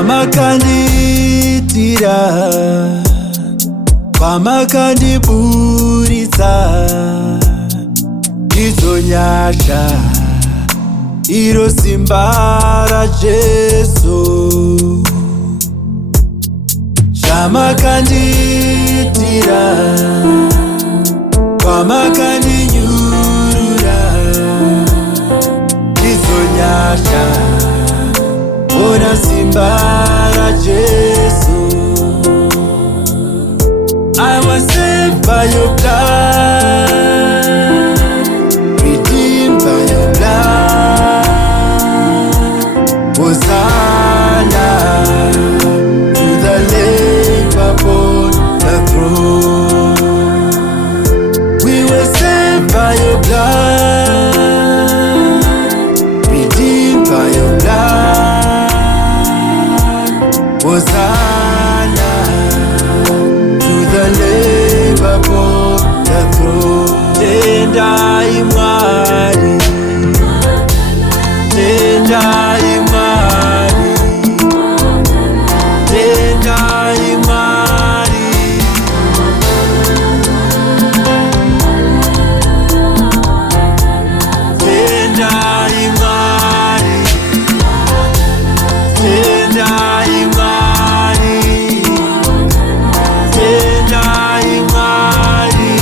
zvamakandiitira, kwamakandiburitsa, idzo nyasha, iro simba raJesu. Zvamakandiitira, kwamakandinyurura, idzo nyasha, ona simba raJesu. I was saved by your blood, redeemed by your blood. Hosanna to the Lamb upon the throne. We were saved by your blood, redeemed by your blood. Hosanna to the Lamb upon the throne. Tendai Mwari, tendai Mwari, tendai Mwari. Tendai Mwari, tendai Mwari, tendai Mwari.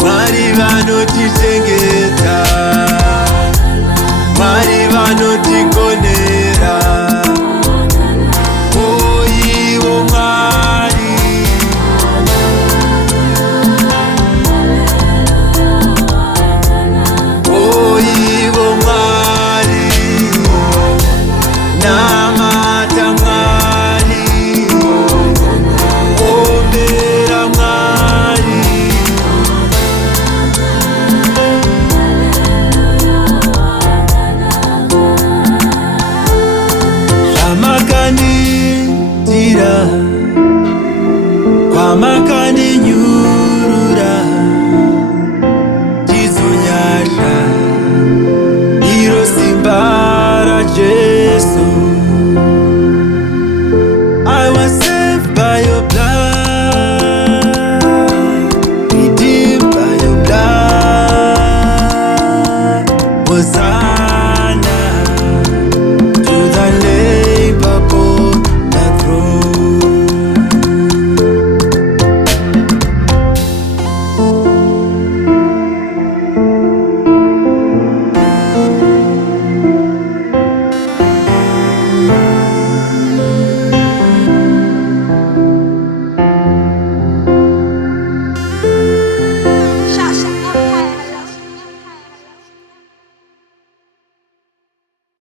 Mwari vanotitengeta.